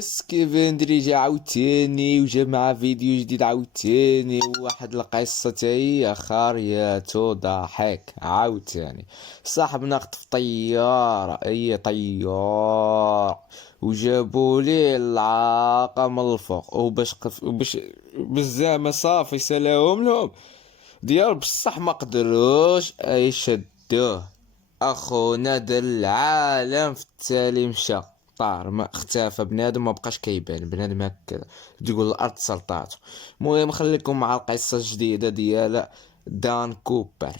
بس كيفن دريجة عاوتاني وجا مع فيديو جديد عاوتاني وواحد القصة تاهي خارياتو ضحك عاوتاني. صاحبنا خطف طيارة اي طيار وجابولي العاقة من الفوق وباش بالزعما صافي سلاهم لهم ديال بصح ما قدروش اي شدوه. اخونا دار العالم في التالي مشى طار ما اختفى بنادم ما بقاش كيبان بنادم هكا تقول الارض سلطاتو. المهم خليكم مع القصه الجديده ديال دان كوبر.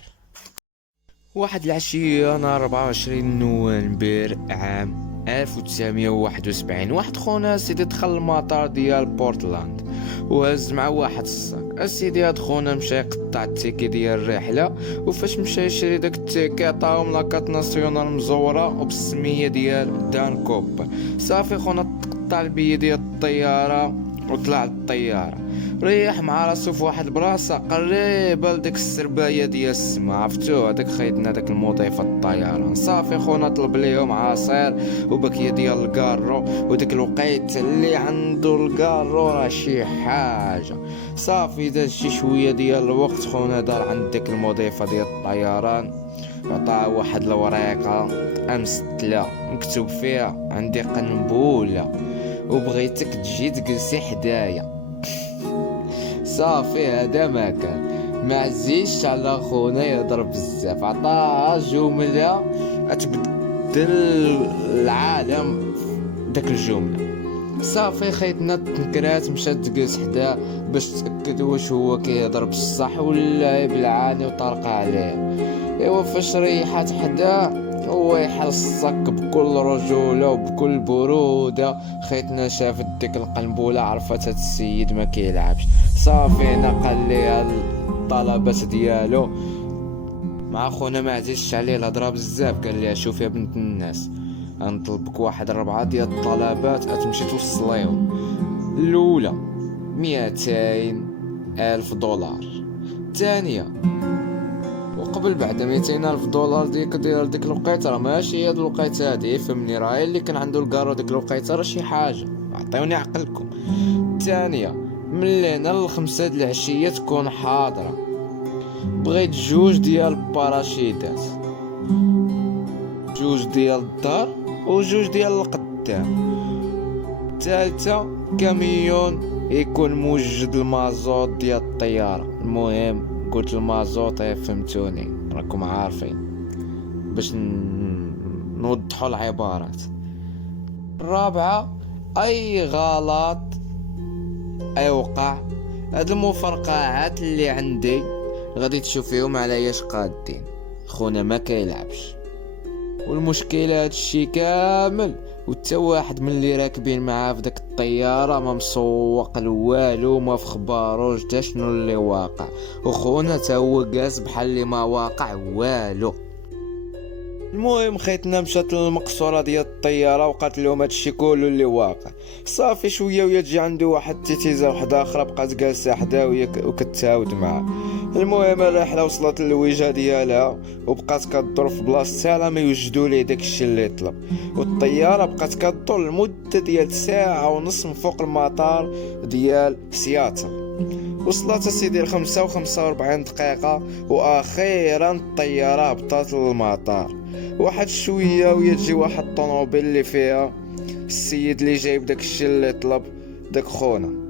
واحد العشية نهار 24 نوفمبر عام 1971 واحد خونا سيدي دخل المطار ديال بورتلاند وهز مع واحد الصاك. اسيدي هاد خونا مشى يقطع التيكي ديال الرحلة وفاش مشى يشري داك التيكي عطاهم لاكارت ناسيونال مزورة وبالسمية ديال دان كوبر. صافي خونا تقطع البي ديال الطيارة وطلع للطيارة ريح مع راسو في واحد البلاصة قريبة لديك السرباية ديال السما. عرفتو هداك خيطنا داك المضيف الطيران. صافي خونا طلب ليهم عصير وبكية ديال الكارو وديك الوقيت اللي عنده الكارو راه شي حاجة. صافي داز شي شوية ديال الوقت خونا دار عند ديك المضيفة ديال الطيران عطاه واحد الوريقة امستلة مكتوب فيها عندي قنبولة وبغيتك تجي تجلسي حدايا. صافي هذا ما كان ما عزيزش على خونا يهضر بزاف عطاه جملة تبدل العالم داك الجملة. صافي خيطنا تنكرات مشات تجلس حداه باش تأكد واش هو كيهضر بصح ولا بالعاني وطرق عليه. ايوا فاش ريحات حداه هو يحلصك بكل رجولة وبكل برودة. خيطنا شافت ديك القنبولة عرفت هاد السيد ما كيلعبش. صافي هنا قال ليها الطلبات ديالو مع خونا ما عزيزش عليه الهضره بزاف. قال ليها شوف يا بنت الناس غنطلبك واحد 4 ديال الطلبات تمشي توصليهم. الاولى 200,000 دولار. الثانيه وقبل بعد 200,000 دولار ديك الوقيته راه ماشي هاد الوقيته هادي فهمني راه اللي كان عنده الكارو ديك الوقيته راه شي حاجه. عطيوني عقلكم. الثانيه من هنا للخمسة د العشيه تكون حاضره. بغيت جوج ديال الباراشيتات جوج ديال الدار وجوج ديال القدام. الثالثه كاميون يكون موجد المازوت ديال الطياره. المهم قلت المازوت فهمتوني راكم عارفين باش نوضحوا العبارات. الرابعه اي غلط اوقع هاد المفرقعات اللي عندي غادي تشوفيهم علياش قادين. خونا ما كيلعبش والمشكله هادشي كامل وتا واحد من اللي راكبين معاه في داك الطياره ما مسوق لوالو ما في خبارو جدا شنو اللي واقع. وخونا تا هو جالس بحال اللي ما واقع والو. المهم خيتنا مشات للمقصوره ديال الطياره وقالت لهم هادشي كله اللي واقع. صافي شويه ويا تجي عنده واحد التيتيزه وحده اخرى بقات جالسه حداه وكتعاود معاه. المهم الرحله وصلت للوجهه ديالها وبقات كدور في بلاصتها على ما يوجدوا ليه داكشي اللي طلب. والطياره بقات كدور لمده ديال ساعه ونص من فوق المطار ديال سياتل. وصلت سيدي 45 دقيقة وأخيرا الطيارة هبطت للمطار. واحد شوية ويا تجي واحد الطوموبيل اللي فيها السيد اللي جايب داك الشي اللي طلب. داك خونا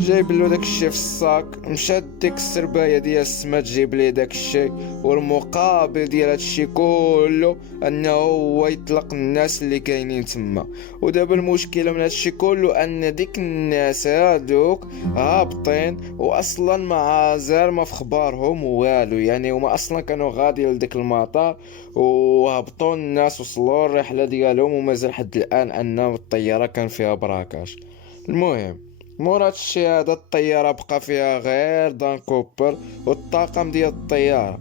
جايب له داك الشي في الصاك مشات ديك السربايه ديال السما تجيب ليه داك الشي. والمقابل ديال هادشي كله انه هو يطلق الناس اللي كاينين تما. ودابا المشكله من هادشي كله ان ديك الناس هادوك هابطين واصلا مع زال ما في خبارهم والو. يعني هما اصلا كانوا غادي لديك المطار وهبطوا الناس وصلوا الرحله ديالهم ومازال حد الان ان الطياره كان فيها براكاش. المهم مورا هادشي هذا الطيارة بقى فيها غير دان كوبر والطاقم ديال الطيارة.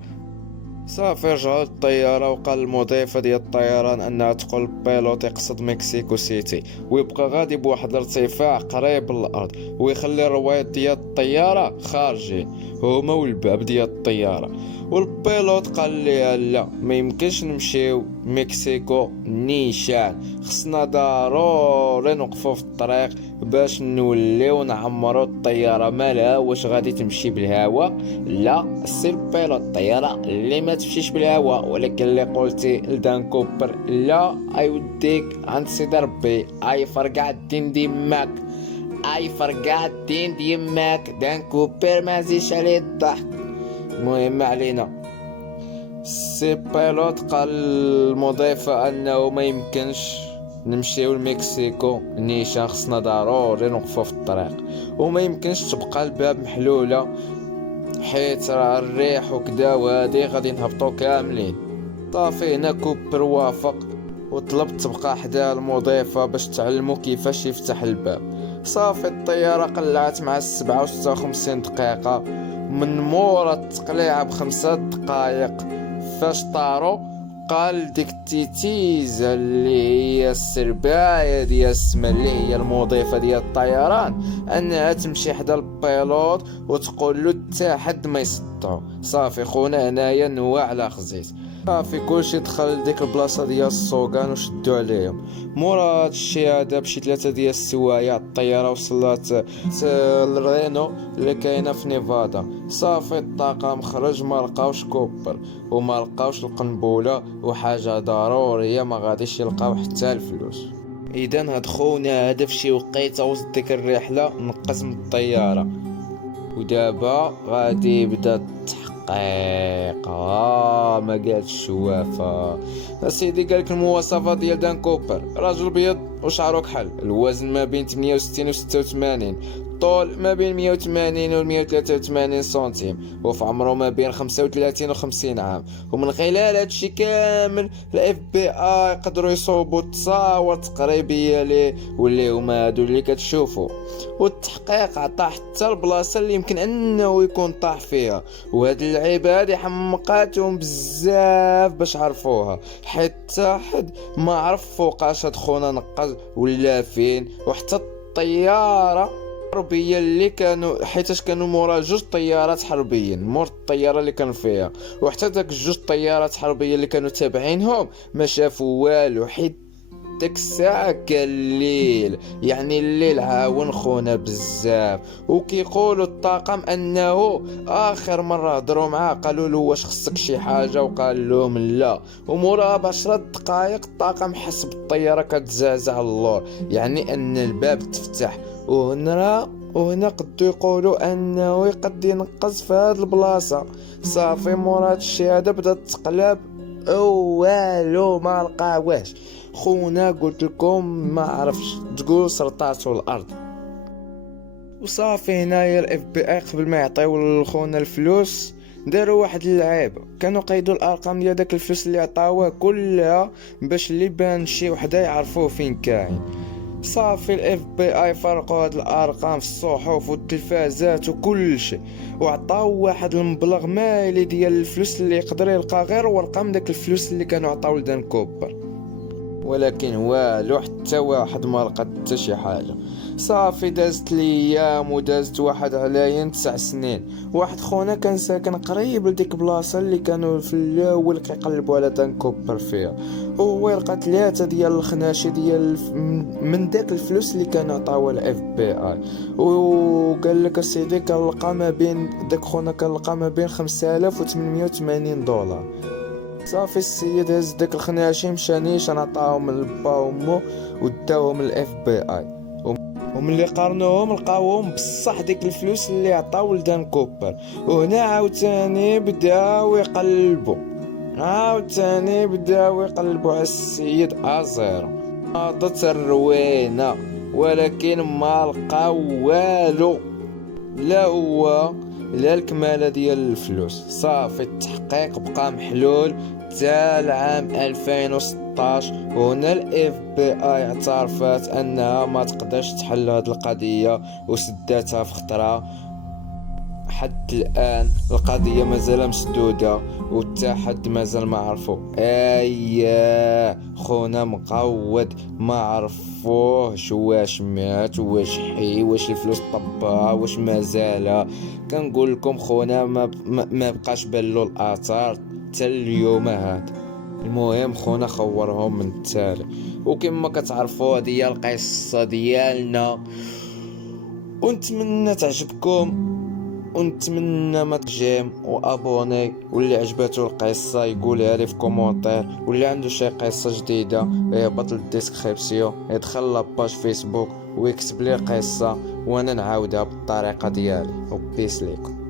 صافي رجعوا للطيارة، وقال المضيفة ديال الطيران انها تقول البيلوت يقصد مكسيكو سيتي، ويبقى غادي بواحد الارتفاع قريب للارض، ويخلي الرويض ديال الطيارة خارجين هما والباب ديال الطيارة. والبيلوت قال ليها لا، ما يمكنش نمشيو مكسيكو نيشان، خصنا ضروري نوقفو في الطريق باش نوليو نعمرو الطيارة مالها، واش غادي تمشي بالهواء؟ لا السي البيلوت، الطيارة اللي ما تمشيش بالهواء، ولكن اللي قلتي لدان كوبر لا ايوديك عند سيدي ربي، اي فرقع الدين ديماك، اي فرقع الدين ديماك. دان كوبر ما زيش عليه الضحك. المهم علينا، السي بيلوت قال المضيفة انه ما يمكنش نمشيو لمكسيكو نيشان، خصنا ضروري نوقفو في الطريق، وما يمكنش تبقى الباب محلولة حيت راه الريح وكدا وهادي غادي نهبطو كاملين. صافي هنا كوبر وافق وطلب تبقى حدا المضيفة باش تعلمو كيفاش يفتح الباب. صافي الطيارة قلعت مع 57 دقيقة، من مورا التقليعة ب5 دقايق فاش طارو قال ديك التيتيزة اللي هي السرباية ديال السما اللي هي المضيفة ديال الطيران انها تمشي حدا البيلوت وتقول له حتى حد ما يصدعو. صافي خونا هنايا نوا على خزيت. صافي كلشي دخل لديك البلاصه ديال السوقان وشدوا عليهم. مورا هادشي هذا بشي 3 ديال السوايع الطياره وصلت للرينو اللي كاينه في نيفادا. صافي الطاقم خرج ما لقاوش كوبر وما لقاوش القنبله، وحاجه ضروريه ما غاديش يلقاو حتى الفلوس. اذا هاد خونا هذا فشي وقيته وسط ديك الرحله نقص من الطياره، ودابا غادي يبدا التحقيق. ما قالش الشوافه سيدي، قالك المواصفات ديال دان كوبر: راجل بيض وشعره كحل، الوزن ما بين 68 و 86، طول ما بين 180 و 183 سنتيم، وفي عمره ما بين 35 و 50 عام. ومن خلال هادشي كامل الاف بي اي قدروا يصوبوا تصاور تقريبيه ليه واللي هما هادو اللي كتشوفوا. والتحقيق عطى حتى البلاصه اللي يمكن انه يكون طاح فيها، وهاد اللعيبه هادي حمقاتهم بزاف باش عرفوها، حتى حد ما عرف فوقاش هاد خونا نقز ولا فين. وحتى الطياره حربيه اللي كانوا، حيتاش كانوا مورا 2 طيارات حربيين مور الطياره اللي كان فيها، وحتى داك 2 طيارات حربيه اللي كانوا تابعينهم ما شافوا والو، حيت ديك الساعة كان الليل، يعني الليل عاون خونا بزاف. وكيقولوا الطاقم انه اخر مرة هضروا معاه قالوا له واش خصك شي حاجة وقال لهم لا، ومورا ب10 دقايق الطاقم حس بالطيارة كتزعزع اللور، يعني ان الباب تفتح. وهنا قدو يقولوا انه يقد ينقص في هاد البلاصة. صافي مورا هادشي هذا بدا التقلب والو ما لقاوهش خونا، قلت لكم ما عرفش تقول سرطاتو الارض. وصافي هنايا الاف بي اي قبل ما يعطيو لخونا الفلوس داروا واحد اللعيبه، كانوا قيدوا الارقام ديال داك الفلوس اللي عطاوه كلها باش اللي بان شي وحده يعرفوه فين كاين. صافي الاف بي اي فرقوا هاد الارقام في الصحف والتلفازات وكل شيء، وعطاو واحد المبلغ مالي ديال الفلوس اللي يقدر يلقى غير ورقم داك الفلوس اللي كانوا عطاو لدان كوبر، ولكن والو حتى واحد ما لقى حتى شي حاجه. صافي دازت الايام ودازت واحد عليا 9 سنين. واحد خونا كان ساكن قريب لديك بلاصه اللي كانوا في الاول كيقلبوا على دان كوبر فيها، وهو لقى 3 ديال الخناشي ديال من داك الفلوس اللي كان عطاوها الاف بي اي، وقال لك سيدي كنلقى ما بين داك خونا كنلقى ما بين 5880 دولار. صافي السيد هز داك الخناشي مشى نيشان عطاهم لبا وامو وداوهم الاف بي اي، وملي قارنوهم لقاوهم بصح ديك الفلوس اللي عطاو لدان كوبر. وهنا عاوتاني بداو يقلبوا على السيد ازيرو. ناضت الروينه ولكن ما لقاو والو، لا هو لا الكمالة ديال الفلوس. صافي التحقيق بقى محلول حتى العام 2016، وهنا الاف بي اي اعترفت انها ما تقدرش تحل هاد القضية وسداتها في خطرة، حد الان القضيه مازال مسدوده وتا حد مازال ما عرفو. خونا مقود ما عرفوهش، واش مات واش حي واش الفلوس طبها واش مازال. كنقول لكم خونا ما بقاش بالو الاثار حتى اليوم هذا. المهم خونا خورهم من التالي، وكما كتعرفوا هذه هي القصه ديالنا، ونتمنى تعجبكم، ونتمنى ما تجيم وابوني، واللي عجبته القصه يقولها لي في كومونتير، واللي عنده شي قصه جديده يهبط للديسكريبسيون يدخل لاباج فيسبوك ويكتب لي قصه وانا نعاودها بالطريقه ديالي. وبيس ليكم.